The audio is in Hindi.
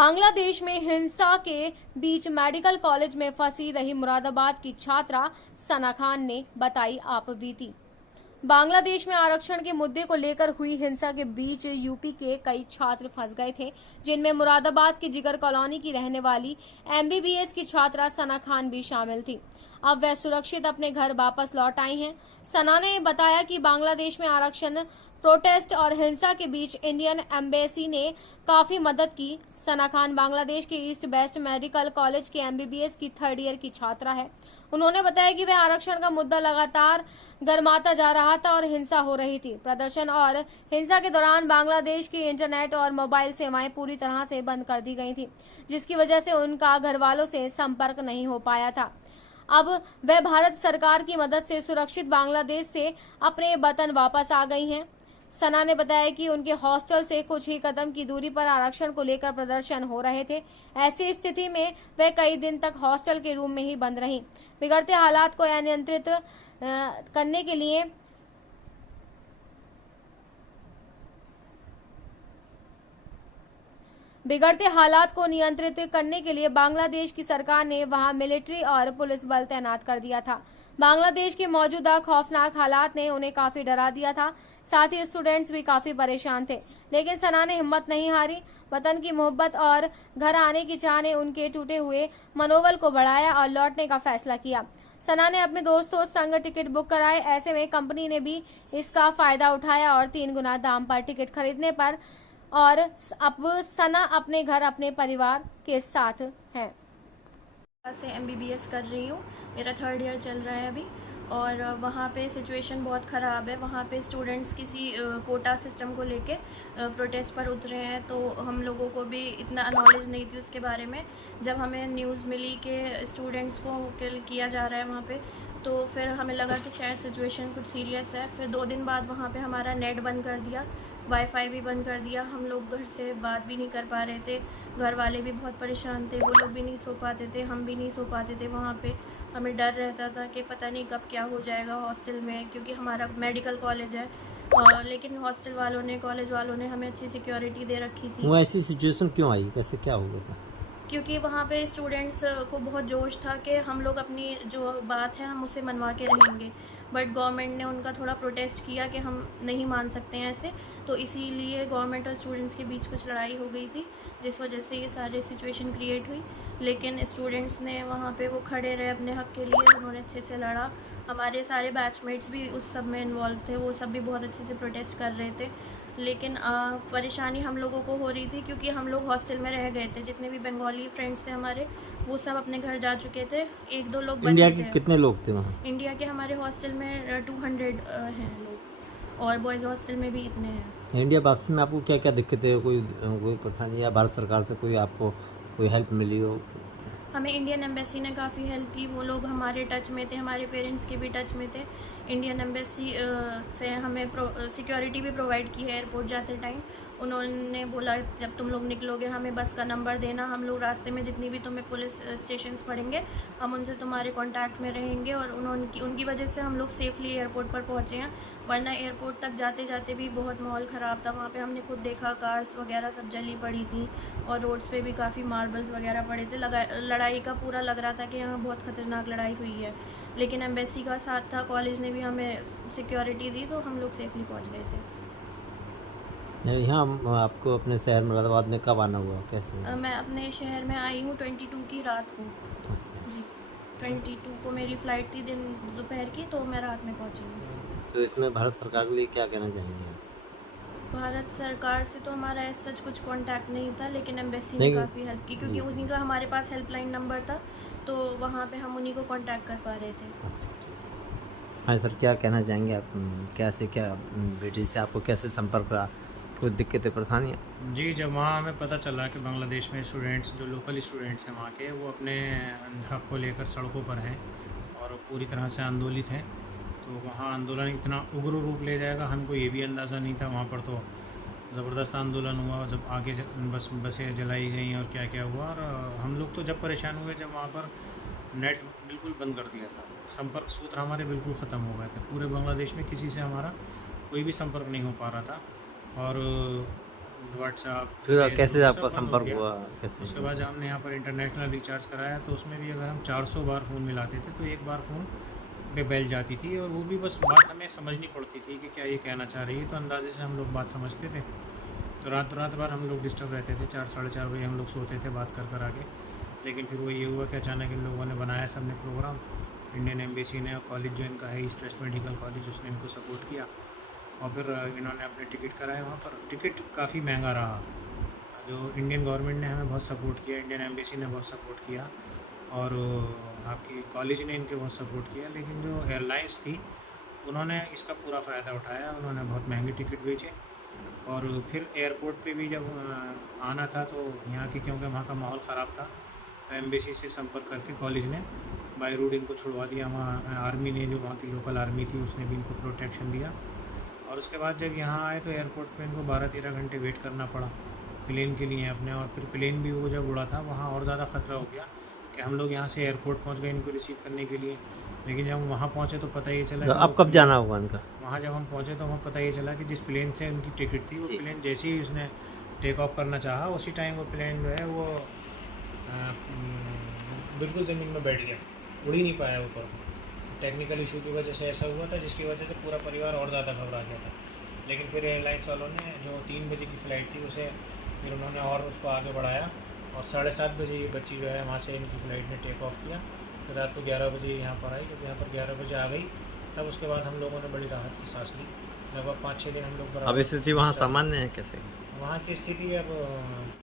बांग्लादेश में हिंसा के बीच मेडिकल कॉलेज में फंसी रही मुरादाबाद की छात्रा सना खान ने बताई आप बीती। बांग्लादेश में आरक्षण के मुद्दे को लेकर हुई हिंसा के बीच यूपी के कई छात्र फंस गए थे, जिनमें मुरादाबाद की जिगर कॉलोनी की रहने वाली एमबीबीएस की छात्रा सना खान भी शामिल थी। अब वह सुरक्षित अपने घर वापस लौट आई हैं। सना ने बताया कि बांग्लादेश में आरक्षण प्रोटेस्ट और हिंसा के बीच इंडियन एम्बेसी ने काफी मदद की। सना खान बांग्लादेश के ईस्ट वेस्ट मेडिकल कॉलेज की एमबीबीएस की 3rd ईयर की छात्रा है। उन्होंने बताया कि वह आरक्षण का मुद्दा लगातार गर्माता जा रहा था और हिंसा हो रही थी। प्रदर्शन और हिंसा के दौरान बांग्लादेश की इंटरनेट और मोबाइल सेवाएं पूरी तरह से बंद कर दी गई थी, जिसकी वजह से उनका घर वालों से संपर्क नहीं हो पाया था। अब वह भारत सरकार की मदद से सुरक्षित बांग्लादेश से अपने वतन वापस आ गई हैं। सना ने बताया कि उनके हॉस्टल से कुछ ही कदम की दूरी पर आरक्षण को लेकर प्रदर्शन हो रहे थे। ऐसी स्थिति में वे कई दिन तक हॉस्टल के रूम में ही बंद रहीं। बिगड़ते हालात को नियंत्रित करने के लिए बांग्लादेश की सरकार ने वहां मिलिट्री और पुलिस बल तैनात कर दिया था। बांग्लादेश के मौजूदा खौफनाक हालात ने उन्हें काफी डरा दिया था। साथ ही स्टूडेंट्स भी काफी परेशान थे, लेकिन सना ने हिम्मत नहीं हारी। वतन की मोहब्बत और घर आने की चाह ने उनके टूटे हुए मनोबल को बढ़ाया और लौटने का फैसला किया। सना ने अपने दोस्तों संग टिकट बुक कराए। ऐसे में कंपनी ने भी इसका फायदा उठाया और 3 गुना दाम पर टिकट खरीदने पर और अब सना अपने घर अपने परिवार के साथ हैं। से एमबीबीएस कर रही हूँ, मेरा 3rd ईयर चल रहा है अभी, और वहाँ पे सिचुएशन बहुत ख़राब है। वहाँ पे स्टूडेंट्स किसी कोटा सिस्टम को लेके प्रोटेस्ट पर उतरे हैं, तो हम लोगों को भी इतना नॉलेज नहीं थी उसके बारे में। जब हमें न्यूज़ मिली कि स्टूडेंट्स को किल किया जा रहा है वहाँ पे, तो फिर हमें लगा कि शायद सिचुएशन कुछ सीरियस है। फिर 2 दिन बाद वहाँ पे हमारा नेट बंद कर दिया, वाईफाई भी बंद कर दिया। हम लोग घर से बात भी नहीं कर पा रहे थे, घर वाले भी बहुत परेशान थे, वो लोग भी नहीं सो पाते थे, हम भी नहीं सो पाते थे। वहाँ पे हमें डर रहता था कि पता नहीं कब क्या हो जाएगा हॉस्टल में, क्योंकि हमारा मेडिकल कॉलेज है। लेकिन हॉस्टल वालों ने, कॉलेज वालों ने हमें अच्छी सिक्योरिटी दे रखी थी। वो ऐसी सिचुएशन क्यों आई, कैसे क्या हो गया था? क्योंकि वहाँ पे स्टूडेंट्स को बहुत जोश था कि हम लोग अपनी जो बात है हम उसे मनवा के रहेंगे, बट गवर्नमेंट ने उनका थोड़ा प्रोटेस्ट किया कि हम नहीं मान सकते हैं ऐसे, तो इसीलिए गवर्नमेंट और स्टूडेंट्स के बीच कुछ लड़ाई हो गई थी, जिस वजह से ये सारी सिचुएशन क्रिएट हुई। लेकिन स्टूडेंट्स ने वहाँ पे वो खड़े रहे अपने हक़ के लिए, उन्होंने अच्छे से लड़ा। हमारे सारे बैचमेट्स भी उस सब में इन्वॉल्व थे, वो सब भी बहुत अच्छे से प्रोटेस्ट कर रहे थे। लेकिन परेशानी हम लोगों को हो रही थी क्योंकि हम लोग हॉस्टल में रह गए थे। जितने भी बंगाली फ्रेंड्स थे हमारे, वो सब अपने घर जा चुके थे। 1-2 लोग बचे थे। इंडिया के कितने लोग थे वहाँ? इंडिया के हमारे हॉस्टल में 200 हैं लोग, और बॉयज़ हॉस्टल में भी इतने हैं। इंडिया वापसी में आपको क्या क्या दिक्कतें, कोई परेशानी या भारत सरकार से कोई आपको कोई हेल्प मिली हो? हमें इंडियन एम्बेसी ने काफ़ी हेल्प की, वो लोग हमारे टच में थे, हमारे पेरेंट्स के भी टच में थे। इंडियन एम्बेसी से हमें सिक्योरिटी भी प्रोवाइड की है एयरपोर्ट जाते टाइम। उन्होंने बोला जब तुम लोग निकलोगे हमें बस का नंबर देना, हम लोग रास्ते में जितनी भी तुम्हें पुलिस स्टेशंस पड़ेंगे हम उनसे तुम्हारे कांटेक्ट में रहेंगे, और उनकी वजह से हम लोग सेफ़ली एयरपोर्ट पर पहुँचे हैं। वरना एयरपोर्ट तक जाते जाते भी बहुत माहौल ख़राब था। वहाँ पे हमने खुद देखा कार्स वगैरह सब जली पड़ी थी, और रोड्स पे भी काफ़ी मार्बल्स वगैरह पड़े थे। लड़ाई का पूरा लग रहा था कि यहाँ बहुत ख़तरनाक लड़ाई हुई है, लेकिन एम्बेसी का साथ था, कॉलेज ने भी हमें सिक्योरिटी दी, तो हम लोग सेफली पहुँच गए थे। यहाँ आपको अपने शहर मुरादाबाद में कब आना हुआ, कैसे? मैं अपने शहर में आई हूँ 22 की रात को। अच्छा जी, 22 को मेरी फ़्लाइट थी दोपहर की, तो मैं रात में पहुँची हूँ। तो इसमें भारत सरकार के लिए क्या कहना चाहेंगे आप? भारत सरकार से तो हमारा ऐसा सच कुछ कांटेक्ट नहीं था, लेकिन एम्बेसी ने काफ़ी हेल्प की, क्योंकि उन्हीं का हमारे पास हेल्पलाइन नंबर था, तो वहाँ पे हम उन्हीं को कांटेक्ट कर पा रहे थे। अच्छा, हाँ सर, क्या कहना चाहेंगे आप? कैसे क्या बेटी से आपको कैसे संपर्क रहा, कोई दिक्कतें परेशानियाँ? जी, जब वहाँ हमें पता चला कि बांग्लादेश में स्टूडेंट्स, जो लोकल स्टूडेंट्स हैं वहाँ के, वो अपने हक़ को लेकर सड़कों पर हैं और पूरी तरह से आंदोलित हैं, तो वहाँ आंदोलन इतना उग्र रूप ले जाएगा हमको ये भी अंदाज़ा नहीं था। वहाँ पर तो ज़बरदस्त आंदोलन हुआ, जब आगे बसें जलाई गई और क्या क्या हुआ। और हम लोग तो जब परेशान हुए जब वहाँ पर नेट बिल्कुल बंद कर दिया था, संपर्क सूत्र हमारे बिल्कुल ख़त्म हो गए थे। पूरे बांग्लादेश में किसी से हमारा कोई भी संपर्क नहीं हो पा रहा था, और व्हाट्सएप। फिर कैसे फेसबुक आपका सब बंद हो संपर्क गया। हुआ कैसे? उसके बाद जब हमने यहाँ पर इंटरनेशनल रिचार्ज कराया तो उसमें भी अगर हम 400 बार फ़ोन मिलाते थे तो एक बार फ़ोन पे बेल जाती थी, और वो भी बस बात हमें समझनी पड़ती थी कि क्या ये कहना चाह रही है, तो अंदाजे से हम लोग बात समझते थे। तो रात भर हम लोग डिस्टर्ब रहते थे, 4 साढ़े 4 बजे हम लोग सोते थे बात कर आके। लेकिन फिर वो ये हुआ कि अचानक इन लोगों ने बनाया सबने प्रोग्राम, इंडियन एम्बेसी ने, और कॉलेज जो इनका है ईस्ट वेस्ट मेडिकल कॉलेज, उसने इनको सपोर्ट किया और फिर इन्होंने अपने टिकट कराए वहाँ पर। टिकट काफ़ी महंगा रहा। जो इंडियन गवर्नमेंट ने हमें बहुत सपोर्ट किया, इंडियन एम्बेसी ने बहुत सपोर्ट किया, और आपकी कॉलेज ने इनके बहुत सपोर्ट किया, लेकिन जो एयरलाइंस थी उन्होंने इसका पूरा फ़ायदा उठाया। उन्होंने बहुत महंगे टिकट बेचे, और फिर एयरपोर्ट पे भी जब आना था तो यहाँ की, क्योंकि वहाँ का माहौल ख़राब था, तो एम्बेसी से संपर्क करके कॉलेज ने बाई रोड इनको छुड़वा दिया। वहाँ आर्मी ने, जो वहाँ की लोकल आर्मी थी, उसने भी इनको प्रोटेक्शन दिया। और उसके बाद जब यहाँ आए तो एयरपोर्ट पे इनको 12-13 घंटे वेट करना पड़ा प्लेन के लिए अपने, और फिर प्लेन भी वो जब उड़ा था वहाँ और ज़्यादा ख़तरा हो गया कि हम लोग यहाँ से एयरपोर्ट पहुँच गए इनको रिसीव करने के लिए, लेकिन जब हम वहाँ पहुँचे तो पता ये चला तो कि अब कब जाना होगा उनका? वहाँ जब हम पहुँचे तो हमें पता ये चला कि जिस प्लेन से उनकी टिकट थी, वो प्लेन जैसे ही उसने टेक ऑफ करना चाहा उसी टाइम वो प्लेन जो है वो बिल्कुल ज़मीन में बैठ गया, उड़ ही नहीं पाया ऊपर। टेक्निकल इशू की वजह से ऐसा हुआ था, जिसकी वजह से पूरा परिवार और ज़्यादा घबरा गया था। लेकिन फिर एयरलाइंस वालों ने, जो 3 बजे की फ़्लाइट थी, उसे फिर उन्होंने और उसको आगे बढ़ाया, और 7:30 बजे ये बच्ची जो है वहाँ से इनकी फ़्लाइट ने टेक ऑफ किया। फिर रात को 11 बजे यहाँ पर आई। जब यहाँ पर 11 बजे आ गई, तब उसके बाद हम लोगों ने बड़ी राहत की सांस ली। लगभग 5-6 दिन हम लोग अब स्थिति वहाँ सामान्य है कैसे? वहाँ की स्थिति अब